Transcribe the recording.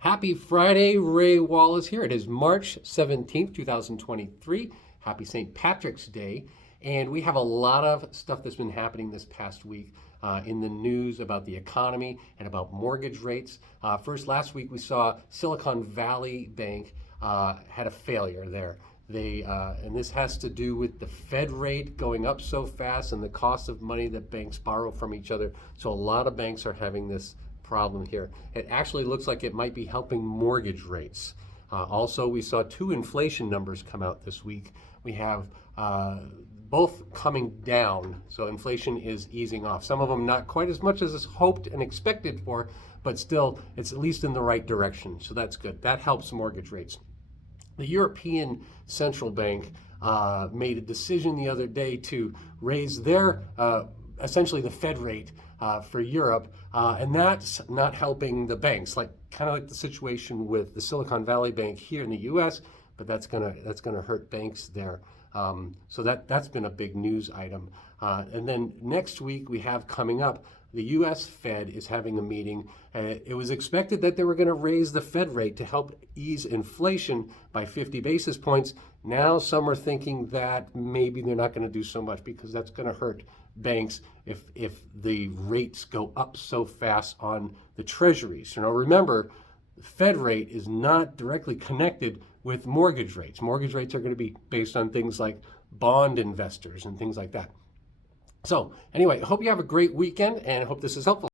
Happy Friday, Ray Wallace here. It is March 17th, 2023. Happy St. Patrick's Day. And we have a lot of stuff that's been happening this past week in the news about the economy and about mortgage rates. First, last week we saw Silicon Valley Bank had a failure there. And this has to do with the Fed rate going up so fast and the cost of money that banks borrow from each other. So a lot of banks are having this problem here. It actually looks like it might be helping mortgage rates. Also, we saw two inflation numbers come out this week. We have both coming down, so inflation is easing off. Some of them not quite as much as is hoped and expected for, but still, it's at least in the right direction, so that's good. That helps mortgage rates. The European Central Bank made a decision the other day to raise their, essentially the Fed rate for Europe, and that's not helping the banks, kind of like the situation with the Silicon Valley Bank here in the U.S., but that's gonna hurt banks there. So that's been a big news item. And then next week we have coming up, the U.S. Fed is having a meeting. It was expected that they were going to raise the Fed rate to help ease inflation by 50 basis points. Now some are thinking that maybe they're not going to do so much because that's going to hurt banks if the rates go up so fast on the treasuries. You know, remember, the Fed rate is not directly connected with mortgage rates. Mortgage rates are going to be based on things like bond investors and things like that. So anyway, I hope you have a great weekend and I hope this is helpful.